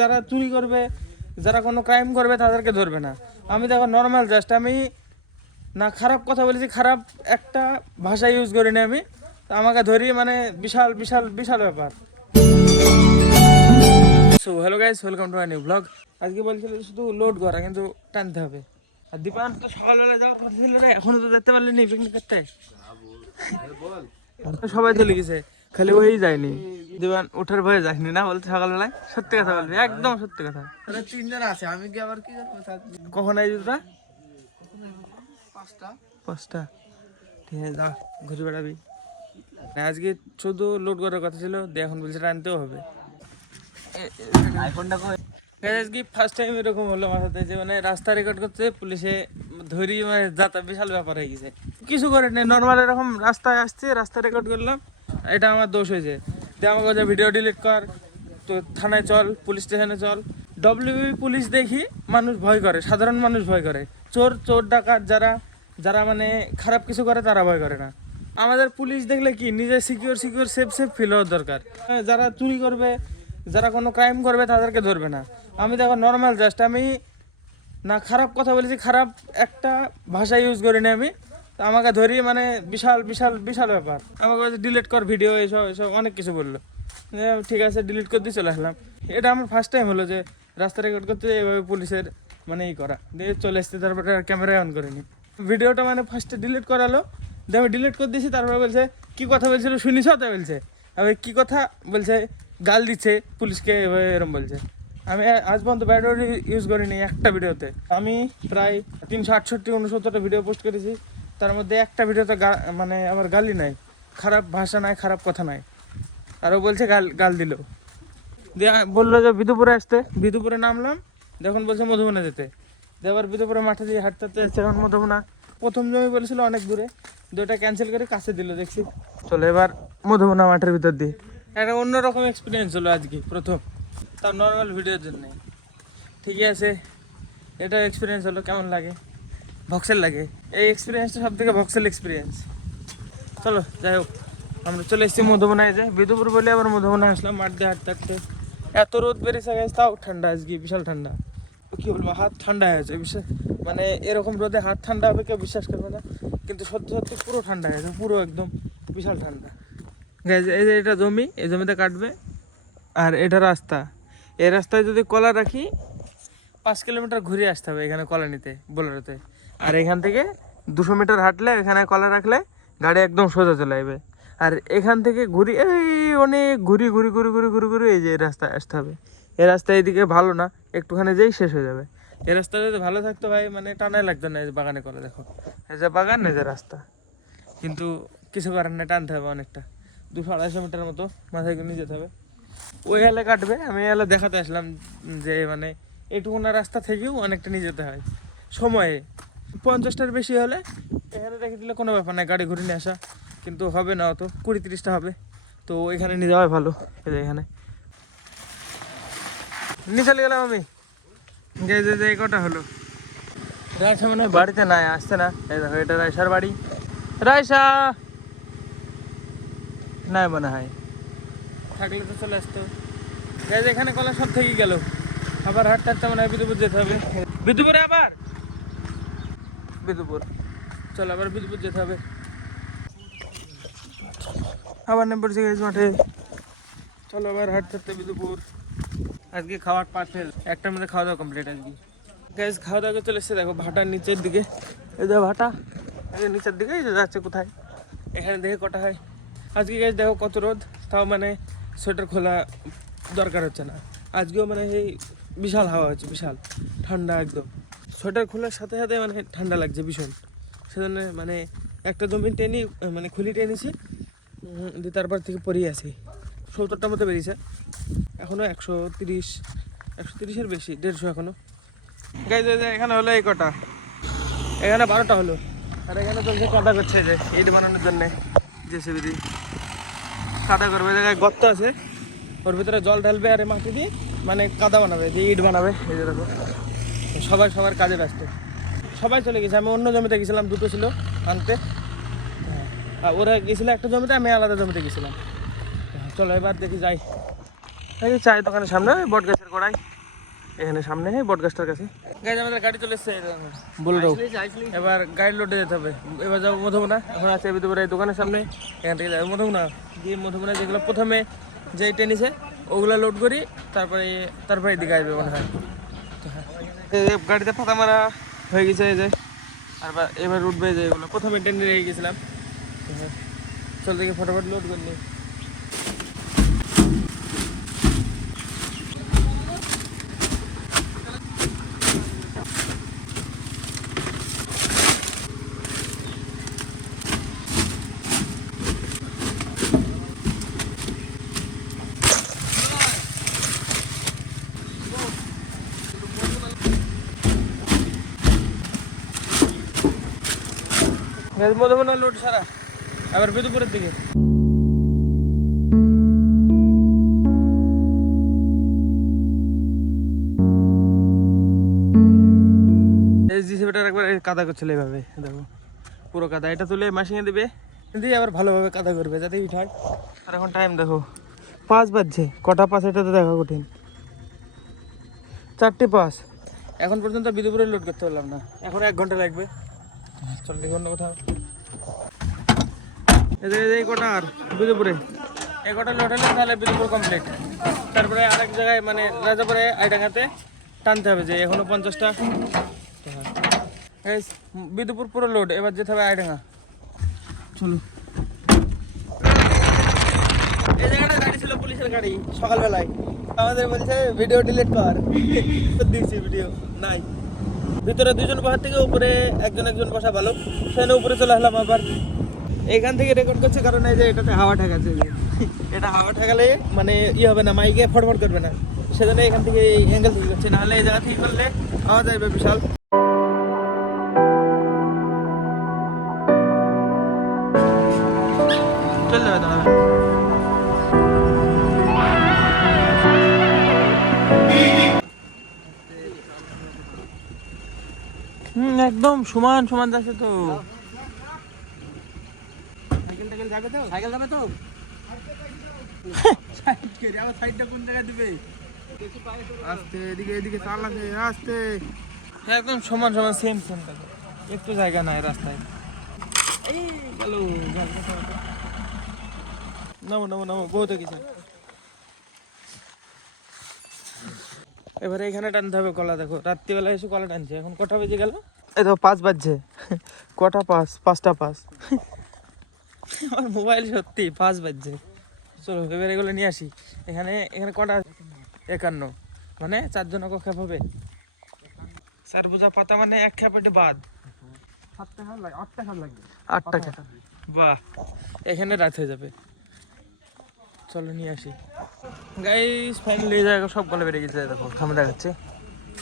যারা চুরি করবে, যারা কোনো ক্রাইম করবে তাদেরকে ধরবে না। আমি দেখো নর্মাল জাস্ট আমি না খারাপ কথা বলেছি, খারাপ একটা ভাষা ইউজ করিনি আমি, তো আমাকে ধরি মানে বিশাল বিশাল বিশাল ব্যাপার। So hello guys, welcome to my new blog. আজকে বলছিল শুধু লোড করা, কিন্তু টানতে হবে। আর দীপান তো সকালবেলা যাওয়ার কথা ছিল রে, এখনো তো যেতে পারলেনি পিকনিক করতে। সবাই চলে গেছে, খালি ওই যায়নি। দীপান ওঠার ভয়ে যায়নি না, বলতে সকালবেলায় সত্যি কথা বলবি, একদম সত্যি কথা। তিনজন আছে, আমি কি আবার কি করবো? কখন আই জুতা? 5টা। ঠিক আছে, যা ঘুরে বেড়াবি। আজকে শুধু লোড করার কথা ছিল, দিয়ে এখন বলছে টানতেও হবে। আইফোনটা কই? আজকে ফার্স্ট টাইম এরকম হলো আমার সাথে, যে মানে রাস্তা রেকর্ড করতে পুলিশে ধরি, মানে যাতা বিশাল ব্যাপার হয়ে গেছে। কিছু করে নেই, নর্মাল এরকম রাস্তায় আসছে, রাস্তা রেকর্ড করলাম, এটা আমার দোষ হয়েছে। দিয়ে আমাকে বলছে ভিডিও ডিলিট কর, তো থানায় চল, পুলিশ স্টেশনে চল। ডব্লিউবি পুলিশ দেখি মানুষ ভয় করে, সাধারণ মানুষ ভয় করে। চোর চোর ডাকাত যারা যারা মানে খারাপ কিছু করে তারা ভয় করে না। আমাদের পুলিশ দেখলে কি নিজে secure secure safe safe feel হওয়ার দরকার। যারা চুরি করবে, যারা কোনো ক্রাইম করবে তাদেরকে ধরবে না। আমি দেখো নর্মাল জাস্ট আমি না খারাপ কথা বলেছি, খারাপ একটা ভাষা ইউজ করিনি আমি, তো আমাকে ধরি মানে বিশাল বিশাল বিশাল ব্যাপার। আমাকে বলছে ডিলিট কর ভিডিও, এসব এসব অনেক কিছু বললো। ঠিক আছে, ডিলিট করে দিয়ে চলে আসলাম। এটা আমার ফার্স্ট টাইম হলো যে রাস্তা রেকর্ড করতে এভাবে পুলিশের মানে করা, দিয়ে চলে আসতে, তারপরে ক্যামেরায় অন করিনি। ভিডিওটা মানে ফার্স্টে ডিলিট করালো, দিয়ে আমি ডিলিট করে দিয়েছি। তারপরে বলছে কী কথা বলছিল শুনিস? তাই বলছে আমি কী কথা বলছে, গাল দিচ্ছে পুলিশকে, এরম বলছে। আমি আজ পর্যন্ত ব্যাড ওয়ার্ড ইউজ করিনি একটা ভিডিওতে। আমি প্রায় 368-69টা ভিডিও পোস্ট করেছি, তার মধ্যে একটা ভিডিওতে মানে আমার গালি নাই, খারাপ ভাষা নাই, খারাপ কথা নাই। আরও বলছে গাল গাল দিল। দিয়ে বললো যে বিধুপুরে আসতে, বিধুপুরে নামলাম, দেখুন বলছে মধুবনে যেতে। দিয়ে আবার বিধুপুরে মাঠে দিয়ে হাঁটতে হাঁটতে যাচ্ছে এখন মধুবনা। প্রথম জমি বলেছিল অনেক দূরে, দুইটা ক্যান্সেল করে কাছে দিল দেখছি। চলো এবার মধুবনা মাঠের ভিতর দিয়ে। একটা অন্যরকম এক্সপিরিয়েন্স হলো আজকে প্রথম, তার নর্মাল ভিডিওর জন্য। ঠিকই আছে, এটা এক্সপিরিয়েন্স হলো, কেমন লাগে? ভক্সেল লাগে। এই এক্সপিরিয়েন্সটা সব থেকে ভক্সেল এক্সপিরিয়েন্স। চলো যাই হোক, আমরা চলে এসেছি মধুবনায়। যে বিধুপুর বলে আবার মধুবনায় আসলাম মাঠ দিয়ে হাঁটতে হাঁটতে। এত রোদ বেরিয়েছে গেছে, তাও ঠান্ডা আজকে, বিশাল ঠান্ডা। কী বলবো, হাত ঠান্ডা হয়ে গেছে বিশ্বাস, মানে এরকম রোদে হাত ঠান্ডা হবে কেউ বিশ্বাস করবে না, কিন্তু সত্যি সত্যি পুরো ঠান্ডা হয়ে গেছে, পুরো একদম বিশাল ঠান্ডা। এই যে এটা জমি, এই জমিতে কাটবে, আর এটা রাস্তা। এই রাস্তায় যদি কলা রাখি 5 কিলোমিটার ঘুরে আসতে হবে এখানে কলা নিতে, বোলেরোতে। আর এখান থেকে 200 মিটার হাঁটলে এখানে কলা রাখলে গাড়ি একদম সোজা চলে যাবে। আর এখান থেকে ঘুরি, এই অনেক ঘুরি ঘুরি ঘুরি ঘুরি ঘুরি ঘুরি এই যে রাস্তায় আসতে হবে। এই রাস্তা এইদিকে ভালো না, একটুখানি যেই শেষ হয়ে যাবে। এই রাস্তা যদি ভালো থাকতো ভাই, মানে টানাই লাগতো না। এই যে বাগানে কলা দেখো, এই যে বাগান, এই যে রাস্তা, কিন্তু কিছু করার না, টানতে হবে অনেকটা, 200-250 মিটার মতো মাথায় নিয়ে যেতে হবে। ওই এলে কাটবে, আমি এলে দেখাতে আসলাম যে মানে এইটুকুনা রাস্তা থেকেও অনেকটা নিয়ে যেতে হয় সময়ে। 50টার বেশি হলে এখানে রেখে দিলে কোনো ব্যাপার নাই, গাড়ি ঘুরে নিয়ে আসা, কিন্তু হবে না অত, 20-30টা হবে, তো এখানে নিয়ে যাওয়াই ভালো। এই যে এখানে নিয়ে চলে গেলাম আমি। যে কটা হলো, রায়সা মনে হয় বাড়িতে নাই, আসছে না। এই দেখো এটা রায়সার বাড়ি, রায়সা নাই মনে হয়, থাকলে তো চলে আসতো। এখানে কলা সব থেকে গেল, আবার হাঁটতে হাঁটতে মনে হয় বিদুপুর যেতে হবে। বিদুপুরে আবার বিদুপুর, চলো আবার বিদুপুর যেতে হবে। আবার নেমে পড়ছি গাইজ মাঠে, চলো আবার হাঁটতে হাঁটতে বিদুপুর। আজকে খাওয়ার পার্সেল একটার মধ্যে খাওয়া দাওয়া কমপ্লিট আজকে। গাইজ খাওয়া দাওয়া চলে এসছে, দেখো ভাটার নিচের দিকে, এই যে ভাটা, এই নিচের দিকে, এই যে যাচ্ছে কোথায়, এখানে দেখে কটা হয়। আজকে গাইজ দেখো কত রোদ, তাও মানে সোয়েটার খোলা দরকার হচ্ছে না। আজকেও মানে এই বিশাল হাওয়া হচ্ছে, বিশাল ঠান্ডা একদম। সোয়েটার খোলার সাথে সাথে মানে ঠান্ডা লাগছে ভীষণ, সেজন্য মানে একটা জমি টেনে মানে খুলি টেনেছি, দিয়ে তারপর থেকে পরেই আসি। 70টার মতো বেরিয়েছে, এখনও 130-130-এর বেশি, 150 এখনও। গাইজ এখানে হলো এই কটা, এখানে 12টা হলো। আর এখানে চলছে কাদা করছে, যে ইট বানানোর জন্যে জেসিবি দিয়ে কাদা করবে। জায়গায় গর্ত আছে, ওর ভিতরে জল ঢালবে আর মাটি দিয়ে মানে কাদা বানাবে, দিয়ে ইট বানাবে। এই যে দেখো সবাই সবার কাজে ব্যস্ত, সবাই চলে গেছে। আমি অন্য জমিতে গেছিলাম, দুটো ছিল আনতে, আর ওরা গেছিলো একটা জমিতে, আমি আলাদা জমিতে গেছিলাম। চলো এবার দেখি যাই, এই চায়ের দোকানের সামনে বট গাছের গোড়ায়, এখানে সামনে বট গাছটার কাছে। গাইজ আমাদের গাড়ি চলে এসছে বোলেরো। এবার গাড়ি লোডে যেতে হবে। এবার যাবো মধুবনা, এখন আছে বিদুপুরের দোকানের সামনে, এখান থেকে যাবো মধুবনা। গিয়ে মধুবনা যেগুলো প্রথমে যেই টেনিসে ওগুলো লোড করি, তারপরে এদিকে আসবে মনে হয়। গাড়িতে ফাঁকা মারা হয়ে গেছে এই যে, আর এবার উঠবে যে এগুলো প্রথমে টেনে রেখে গেছিলাম। চল দেখি ফটাফট লোড করে নিই। মধুবনা লোড সারা, আবার বিদুপুরের দিকে। এই জিসিবিটার একবার কাদা করছিল এইভাবে, দেখো পুরো কাদা। এটা তুলে মেশিনে দিবে, দিয়ে আবার ভালোভাবে কাদা করবে যাতে ইট হয়। আর এখন টাইম দেখো 5 বাজছে, কটা 5 এটা তো দেখা কঠিন। 4:05 এখন পর্যন্ত বিদুপুরে লোড করতে পারলাম না, এখন 1 ঘন্টা লাগবে। চল দেখি অন্য কোথাও। এই কটা আর বিদুপুরে এই কটা লোড হলে তাহলে বিদুপুর কমপ্লিট। তারপরে আরেক জায়গায় মানে রাজাপুরে আইডাঙ্গাতে টানতে হবে, যে এখনো 50টা। বিদুপুর পুরো লোড, এবার যেতে হবে আইডাঙ্গা। চলো। এই জায়গাটা গাড়ি ছিল পুলিশের গাড়ি, সকালবেলায় আমাদের বলছে ভিডিও ডিলিট কর, দিয়েছি ভিডিও নাই। ভিতরে 2জন বসার থেকে উপরে একজন বসা ভালো, সেখানে উপরে চলে আসলাম। আবার এখান থেকে রেকর্ড করছে কারণ এই যে এটাতে হাওয়া ঠেকাচ্ছে, এটা হাওয়া ঠেকালে মানে হবে না, মাইকে ফটফট করবে না, সেজন্য এখান থেকে এই অ্যাঙ্গেল থেকে করছে, নাহলে এই জায়গা থেকে করলে আওয়াজ আসবে বিশাল। চল যাবে দাঁড়াবে। একদম সমান সমান যাচ্ছে তো। সাইকেল যাবে তো। সাইডটা কোন জায়গায় দিবে? আস্তে এদিকে এদিকে চাল আছে, আস্তে। একদম সমান সমান সেম একটু জায়গা নাই রাস্তায়। এই গেল নামো নামো নামো, বহুত কিছু। এবারে এখানে টানতে হবে কলা। দেখো রাত্রিবেলা এসে কলা টানছে, এখন কটা বেজে গেল? এই তো 5 বাজছে। কটা 5টা 5। আমার মোবাইল সত্যি 5 বাজছে। চলো এবার এগুলো নিয়ে আসি। এখানে কটা? 51, মানে 4 জন খেপ হবে। 4 বোঝা পাতা মানে 1 খেপ এটা বাদ। 8টা লাগবে। 8টা খেপ, বাহ, এখানে রাত হয়ে যাবে। চলো নিয়ে আসি। গাইস ফাইনালি এই জায়গা সব গলে বেরিয়ে গেছে। দেখো সামনে দেখাচ্ছি,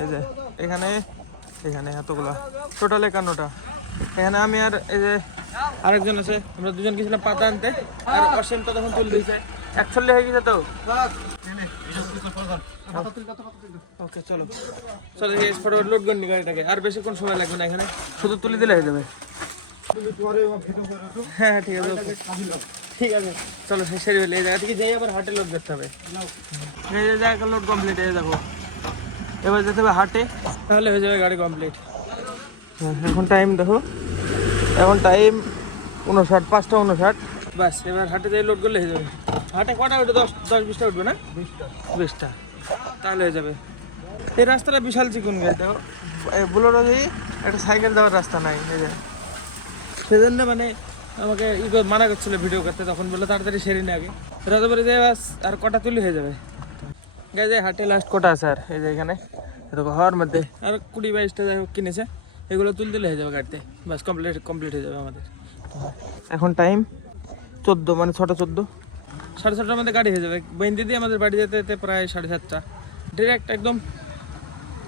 এই যে এখানে এতগুলা, টোটাল 51টা। এখানে আমি আর এই যে আরেকজন আছে, আমরা 2জন গেছিলাম পাতা আনতে, আর অসীম তো তখন তুলে দিয়েছে। 41 হয়ে গেছে তো। ওকে চলো চলো ফটোফট লোড করনি গাড়িটাকে, আর বেশিক্ষণ সময় লাগবে না, এখানে শুধু তুলে দিলে হয়ে যাবে। হ্যাঁ ঠিক আছে, ঠিক আছে চলো সেরে ফেলে। এই জায়গা থেকে যাই আবার হাটে লোড করতে হবে। এই জায়গা লোড কমপ্লিট, এই দেখো এবার যেতে হবে হাটে, তাহলে হয়ে যাবে গাড়ি কমপ্লিট। এখন টাইম দেখো, এখন টাইম 59, 5টা 59। বাস এবার হাটে যাই লোড করলে হয়ে যাবে। হাটে কটা উঠবে? 10-20টা উঠবে না? 20টা, তাহলে হয়ে যাবে। এই রাস্তাটা বিশাল চিকুন গেছে, দেখো বুলোরো দিয়ে একটা সাইকেল যাওয়ার রাস্তা নাই, এই যে সেজন্য মানে আমাকে মানা করছিল ভিডিও করতে, তখন বললো তাড়াতাড়ি সেরে নি আগে। রাজাবাড়ি যাই বাস, আর কটা তুলি হয়ে যাবে। গাইজ হাটে লাস্ট কটা আছে আর এই যে এখানে দেখো হওয়ার মধ্যে আর 20-22টা যাই হোক কিনেছে, এগুলো তুলে দিলে হয়ে যাবে গাড়িতে, বাস কমপ্লিট হয়ে যাবে আমাদের। এখন টাইম 14, মানে 6টা 14, 6:30টার মধ্যে গাড়ি হয়ে যাবে। বেন্দি দিয়ে আমাদের বাড়ি যেতে যেতে প্রায় 7:30টা ডিরেক্ট একদম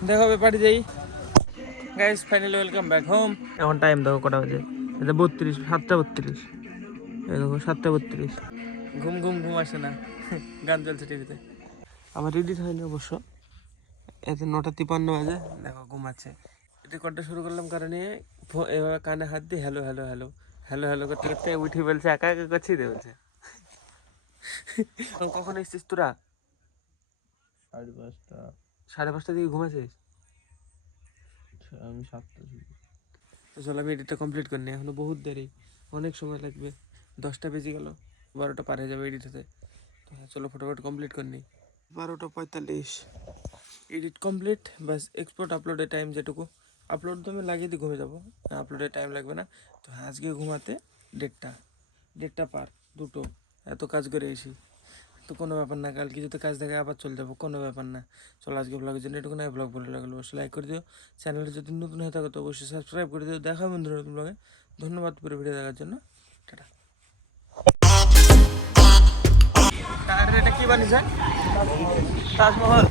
দেখা হবে বাড়ি যাই। Guys finally welcome back home. এখন টাইম দেখো কটা বাজে, এটা 32, 7:32। এই দেখো 7:32। ঘুম আসে না, গান চলছে টিভিতে। আমার রেডি হয়নি অবশ্য, এতে 9:53 বাজে। দেখো ঘুমাচ্ছে। রেকর্ডটা শুরু করলাম কারণে এভাবে কানে হাত দিয়ে hello hello hello hello hello করতে করতে উঠে বলছে একা একা করছি রে, বলছে কখন এসছিস তোরা? 5:30 5:30 দিকে ঘুমাইছিস? আমি 7টা তো চল আমি এডিটটা কমপ্লিট করে নিই, এখনো বহুত দেরি, অনেক সময় লাগবে। 10টা বেজে গেল, 12টা পার হয়ে যাবে এডিট হতে। তো হ্যাঁ চলো ফটোফট কমপ্লিট করে নিই। 12:45 এডিট কমপ্লিট, বাস এক্সপোর্ট আপলোডের টাইম যেটুকু, আপলোড তো আমি লাগিয়ে দিয়ে ঘুমিয়ে যাবো, আপলোডের টাইম লাগবে না। তো হ্যাঁ আজকে ঘুমাতে 1:30 পার 2টো, এত কাজ করে এসি। তো কোনো ব্যাপার না, কালকে যদি কাজ থাকে আবার চলে যাবো, কোনো ব্যাপার না। চলো আজকে ব্লগের জন্য এটুকু না, ব্লগ ভালো লাগলো অবশ্যই লাইক করে দিও, চ্যানেলে যদি নতুন হয়ে থাকো তো অবশ্যই সাবস্ক্রাইব করে দিও। দেখা হবে বন্ধুরা নতুন ব্লগে, ধন্যবাদ পুরো ভিডিও দেখার জন্য, টাটা। আর এটা কি বানিয়েছে? তাজমহল।